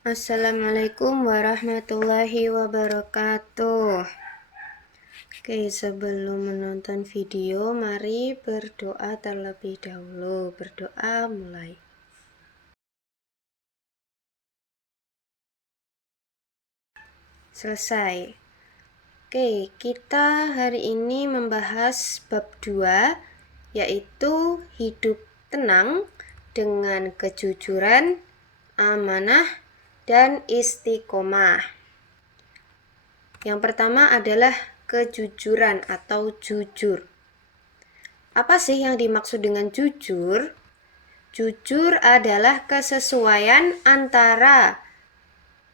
Assalamualaikum warahmatullahi wabarakatuh. Oke, sebelum menonton video, mari berdoa terlebih dahulu. Berdoa mulai. Selesai. Oke, kita hari ini membahas bab 2, yaitu hidup tenang dengan kejujuran, amanah, dan istiqomah. Yang pertama adalah kejujuran atau jujur. Apa sih yang dimaksud dengan jujur? Jujur adalah kesesuaian antara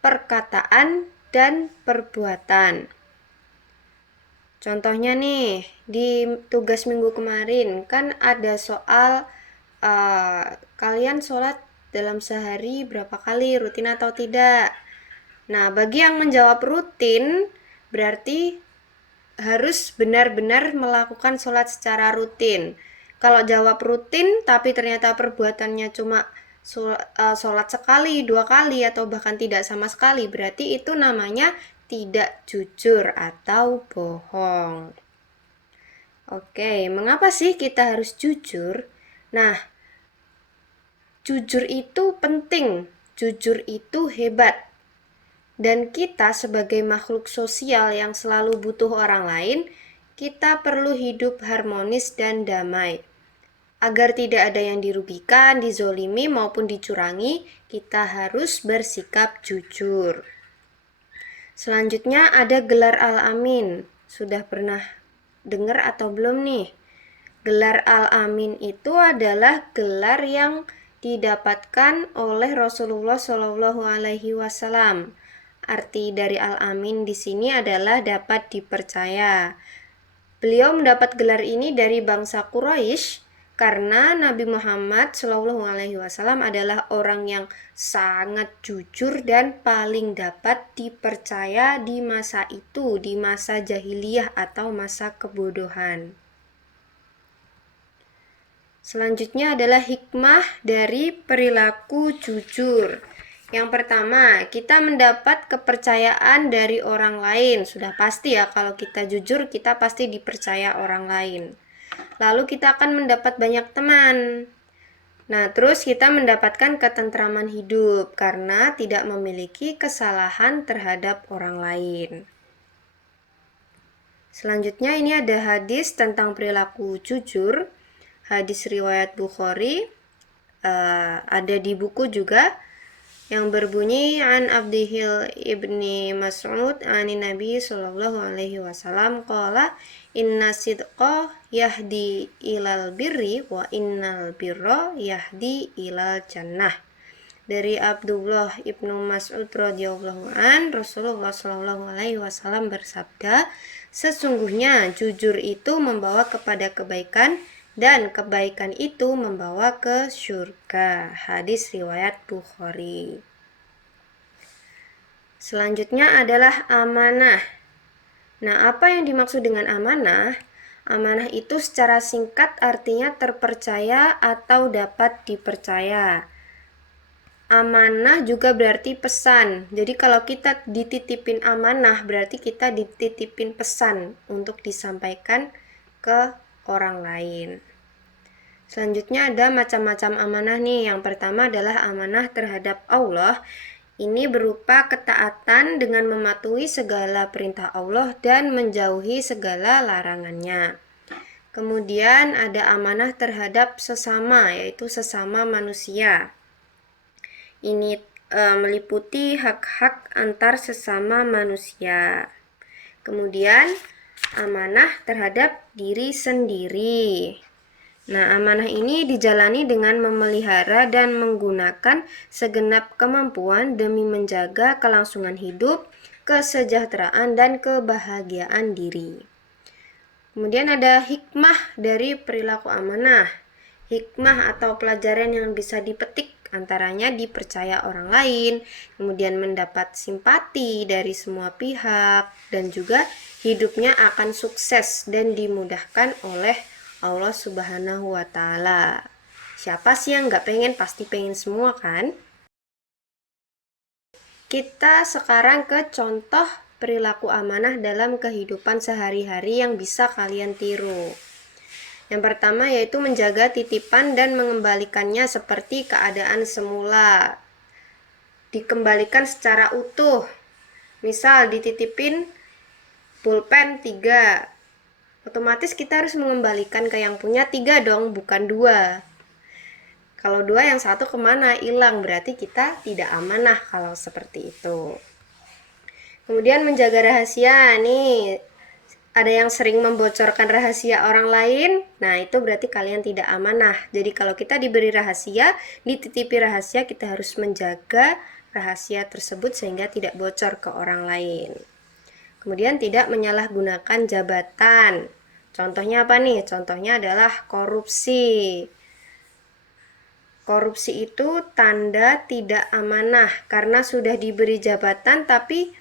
perkataan dan perbuatan. Contohnya nih, di tugas minggu kemarin kan ada soal kalian sholat dalam sehari berapa kali, rutin atau tidak. Nah, bagi yang menjawab rutin, berarti harus benar-benar melakukan sholat secara rutin. Kalau jawab rutin tapi ternyata perbuatannya cuma sholat sekali, 2 kali, atau bahkan tidak sama sekali, berarti itu namanya tidak jujur atau bohong. Oke, mengapa sih kita harus jujur? Nah, jujur itu penting, jujur itu hebat. Dan kita sebagai makhluk sosial yang selalu butuh orang lain, kita perlu hidup harmonis dan damai. Agar tidak ada yang dirugikan, dizolimi maupun dicurangi, kita harus bersikap jujur. Selanjutnya ada gelar Al-Amin. Sudah pernah dengar atau belum nih? Gelar Al-Amin itu adalah gelar yang didapatkan oleh Rasulullah Shallallahu Alaihi Wasallam. Arti dari Al-Amin di sini adalah dapat dipercaya. Beliau mendapat gelar ini dari bangsa Quraisy karena Nabi Muhammad Shallallahu Alaihi Wasallam adalah orang yang sangat jujur dan paling dapat dipercaya di masa itu, di masa jahiliyah atau masa kebodohan. Selanjutnya adalah hikmah dari perilaku jujur. Yang pertama, kita mendapat kepercayaan dari orang lain. Sudah pasti ya, kalau kita jujur, kita pasti dipercaya orang lain. Lalu kita akan mendapat banyak teman. Nah, terus kita mendapatkan ketentraman hidup karena tidak memiliki kesalahan terhadap orang lain. Selanjutnya ini ada hadis tentang perilaku jujur. Hadis riwayat Bukhari, ada di buku juga, yang berbunyi an Abdihil ibni Mas'ud ani Nabi sallallahu alaihi wasallam qala inna sidqa yahdi ilal birri wa innal birra yahdi ilal jannah. Dari Abdullah ibnu Mas'ud radhiyallahu an, Rasulullah sallallahu alaihi wasallam bersabda, sesungguhnya jujur itu membawa kepada kebaikan dan kebaikan itu membawa ke surga. Hadis riwayat Bukhari. Selanjutnya adalah amanah. Nah, apa yang dimaksud dengan amanah? Amanah itu secara singkat artinya terpercaya atau dapat dipercaya. Amanah juga berarti pesan. Jadi kalau kita dititipin amanah, berarti kita dititipin pesan untuk disampaikan ke orang lain. Selanjutnya ada macam-macam amanah nih. Yang pertama adalah amanah terhadap Allah. Ini berupa ketaatan dengan mematuhi segala perintah Allah dan menjauhi segala larangannya. Kemudian ada amanah terhadap sesama, yaitu sesama manusia. Ini meliputi hak-hak antar sesama manusia. Kemudian amanah terhadap diri sendiri. Nah, amanah ini dijalani dengan memelihara dan menggunakan segenap kemampuan demi menjaga kelangsungan hidup, kesejahteraan, dan kebahagiaan diri. Kemudian ada hikmah dari perilaku amanah. Hikmah atau pelajaran yang bisa dipetik antaranya dipercaya orang lain, kemudian mendapat simpati dari semua pihak, dan juga hidupnya akan sukses dan dimudahkan oleh Allah Subhanahu wa Ta'ala. Siapa sih yang gak pengen? Pasti pengen semua kan? Kita sekarang ke contoh perilaku amanah dalam kehidupan sehari-hari yang bisa kalian tiru. Yang pertama yaitu menjaga titipan dan mengembalikannya seperti keadaan semula. Dikembalikan secara utuh. Misal dititipin pulpen 3. Otomatis kita harus mengembalikan ke yang punya 3 dong, bukan 2. Kalau 2 yang 1 kemana? Hilang, berarti kita tidak amanah kalau seperti itu. Kemudian menjaga rahasia, nih ada yang sering membocorkan rahasia orang lain, nah itu berarti kalian tidak amanah. Jadi kalau kita diberi rahasia, dititipi rahasia, kita harus menjaga rahasia tersebut sehingga tidak bocor ke orang lain. Kemudian tidak menyalahgunakan jabatan. Contohnya apa nih? Contohnya adalah korupsi. Korupsi itu tanda tidak amanah karena sudah diberi jabatan tapi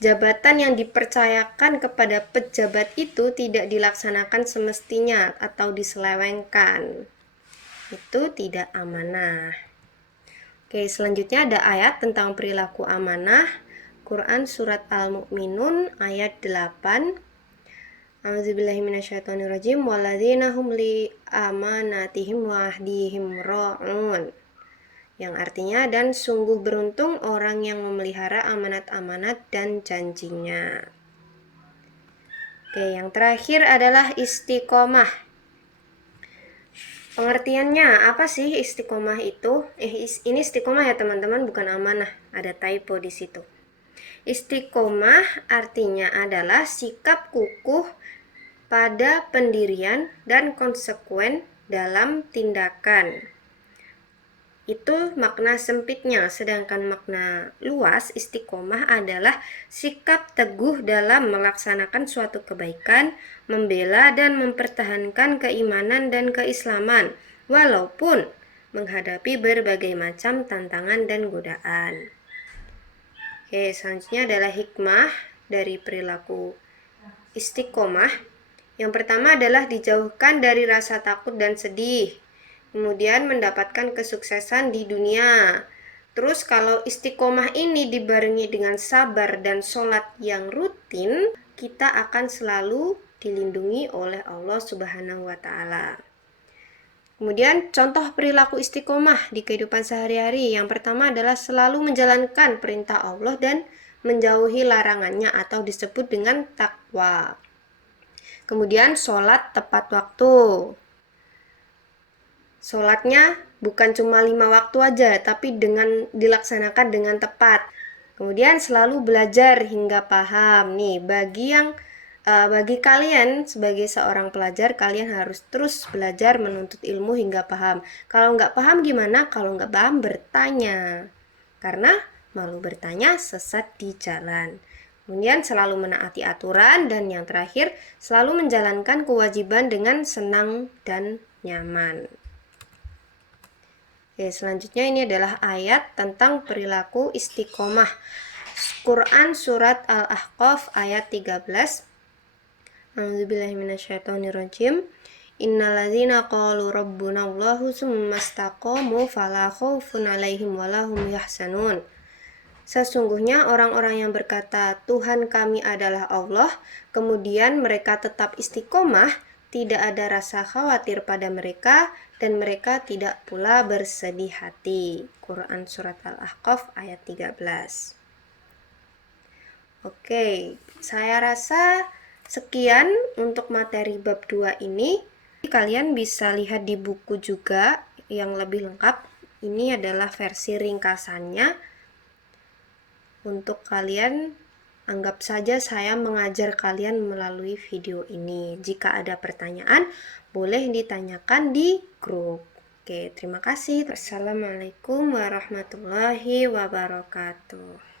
jabatan yang dipercayakan kepada pejabat itu tidak dilaksanakan semestinya atau diselewengkan. Itu tidak amanah. Oke, selanjutnya ada ayat tentang perilaku amanah. Quran surat Al-Mu'minun ayat 8. A'udzubillahi minasyaitonirrajim walladzina hum li amanatihim wa ahdihim ra'un. Yang artinya, dan sungguh beruntung orang yang memelihara amanat-amanat dan janjinya. Oke, yang terakhir adalah istiqomah. Pengertiannya apa sih istiqomah itu? Ini istiqomah ya teman-teman, bukan amanah. Ada typo di situ. Istiqomah artinya adalah sikap kukuh pada pendirian dan konsekuen dalam tindakan. Itu makna sempitnya, sedangkan makna luas istiqomah adalah sikap teguh dalam melaksanakan suatu kebaikan, membela dan mempertahankan keimanan dan keislaman, walaupun menghadapi berbagai macam tantangan dan godaan. Oke, selanjutnya adalah hikmah dari perilaku istiqomah. Yang pertama adalah dijauhkan dari rasa takut dan sedih. Kemudian mendapatkan kesuksesan di dunia. Terus kalau istiqomah ini dibarengi dengan sabar dan sholat yang rutin, kita akan selalu dilindungi oleh Allah Subhanahu wa Ta'ala. Kemudian contoh perilaku istiqomah di kehidupan sehari-hari. Yang pertama adalah selalu menjalankan perintah Allah dan menjauhi larangannya atau disebut dengan takwa. Kemudian sholat tepat waktu. Sholatnya bukan cuma 5 waktu aja, tapi dilaksanakan dengan tepat. Kemudian selalu belajar hingga paham. Nih, bagi kalian sebagai seorang pelajar, kalian harus terus belajar menuntut ilmu hingga paham. Kalau nggak paham gimana? Kalau nggak paham bertanya. Karena malu bertanya sesat di jalan. Kemudian selalu menaati aturan, dan yang terakhir selalu menjalankan kewajiban dengan senang dan nyaman. Oke, selanjutnya ini adalah ayat tentang perilaku istiqomah. Quran surat Al-Ahqaf ayat 13. A'udzubillahi minasyaitonirrajim. Innalladzina qalu rabbunallahu tsumma istaqamu fala khaufun 'alaihim wa lahum yahzanun. Sesungguhnya orang-orang yang berkata Tuhan kami adalah Allah, kemudian mereka tetap istiqomah, tidak ada rasa khawatir pada mereka, dan mereka tidak pula bersedih hati. Quran surat Al-Ahqaf ayat 13. Oke, saya rasa sekian untuk materi bab 2 ini. Kalian bisa lihat di buku juga yang lebih lengkap. Ini adalah versi ringkasannya. Untuk kalian, anggap saja saya mengajar kalian melalui video ini. Jika ada pertanyaan, boleh ditanyakan di grup. Oke, terima kasih. Wassalamualaikum warahmatullahi wabarakatuh.